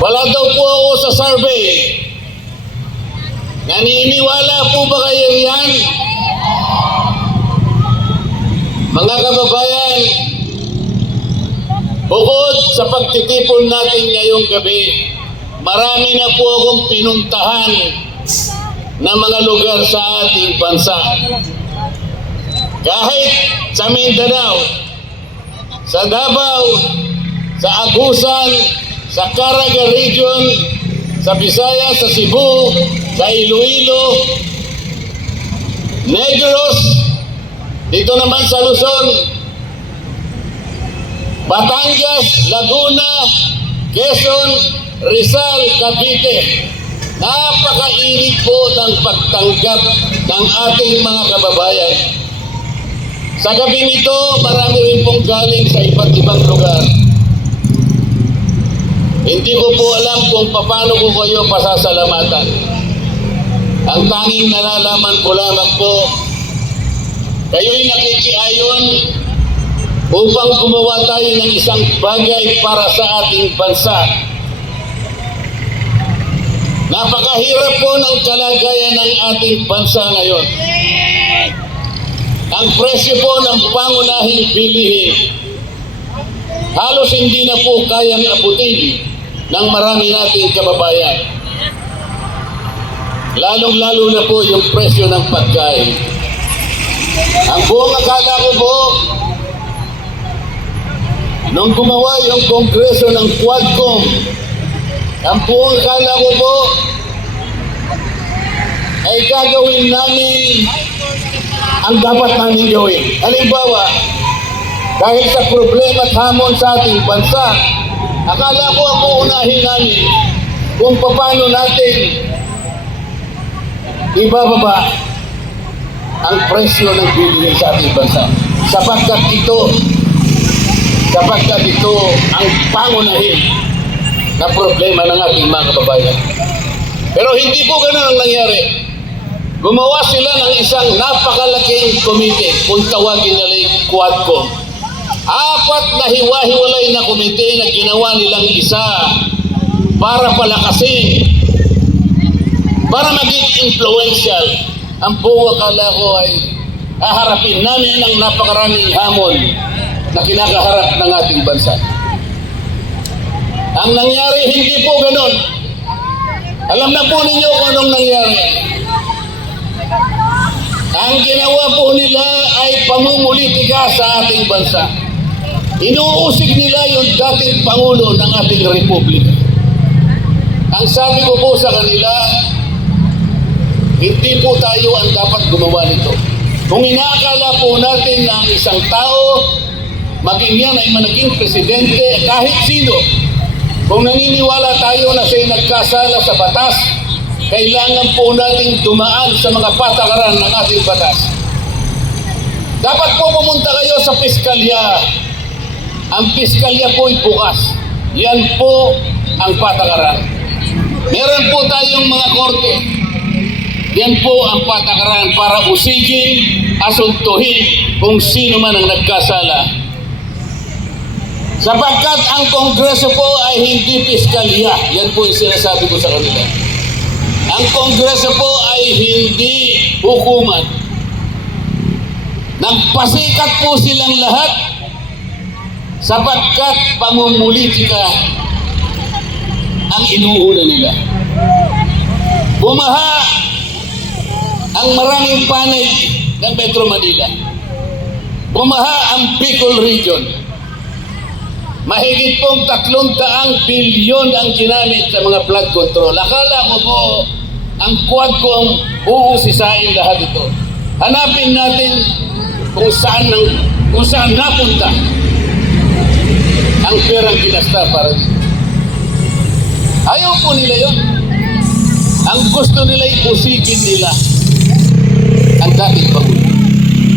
Wala daw po ako sa survey. Naniniwala po ba kayo yan? Mga kababayan, bukod sa pagtitipon natin ngayong gabi, marami na po akong pinuntahan na mga lugar sa ating bansa. Kahit sa Mindanao, sa Davao, sa Agusan, sa Caraga Region, sa Visayas, sa Cebu, sa Iloilo, Negros, dito naman sa Luzon, Batangas, Laguna, Quezon, Rizal, Cavite. Napakainit po ng pagtanggap ng ating mga kababayan. Sa gabi nito, marami rin pong galing sa iba't ibang lugar. Hindi ko po alam kung paano ko kayo pasasalamatan. Ang tanging nalalaman ko lamang po, kayo'y nakikiayon upang gumawa tayo ng isang bagay para sa ating bansa. Napakahirap po ng kalagayan ng ating bansa ngayon. Ang presyo po ng pangunahing bilihin halos hindi na po kayang abutin ng marami nating kababayan. Lalong-lalo na po yung presyo ng pagkain. Ang buong akala ko po, nung gumawa yung kongreso ng Quadcom, ang buong akala ko po, ay gagawin namin ang dapat namin gawin. Halimbawa, dahil sa problema at hamon sa ating bansa, akala ko ang uunahin namin kung paano natin ibababa ang presyo ng bilihin sa ating bansa. Sapagkat ito, sapagkat ito ang pangunahin na problema ng ating mga kababayan. Pero hindi po ganun ang nangyari. Gumawa sila ng isang napakalaking komite, kung tawagin nila yung Quadcom. Apat na hiwa-hiwalay na komite na ginawa nilang isa para palakasin, para maging influential. Ang buong akala ko ay haharapin namin ang napakaraming hamon na kinakaharap ng ating bansa. Ang nangyari, hindi po ganun. Alam na po ninyo kung anong nangyari. Ang ginawa po nila ay pamumulitika sa ating bansa. Inuusig nila yung dating Pangulo ng ating Republika. Ang sabi ko po sa kanila, hindi po tayo ang dapat gumawa nito. Kung inaakala po natin na ang isang tao, maging yan ay managing presidente, kahit sino, kung naniniwala tayo na siya'y nagkasala sa batas, kailangan po nating dumaan sa mga patakaran ng ating batas. Dapat po pumunta kayo sa piskalya. Ang piskalya po ay bukas. Yan po ang patakaran. Meron po tayong mga korte. Yan po ang patakaran para usigin, asuntuhin kung sino man ang nagkasala. Sapagkat ang kongreso po ay hindi piskalya. Yan po yung sinasabi ko sa kanila. Ang kongreso po ay hindi hukuman. Nagpasikat po silang lahat sapagkat pamumulitika ang inuuna nila. Bumaha ang maraming panay ng Metro Manila. Bumaha ang Bicol Region. Mahigit pong tatlong daang bilyon ang ginamit sa mga flood control. Akala ko po ang quad ko ang uusisain lahat ito. Hanapin natin kung saan, nang, kung saan napunta ang perang kinasta para. Ayaw po nila yon. Ang gusto nila ay usigin nila ang dating Pangulo.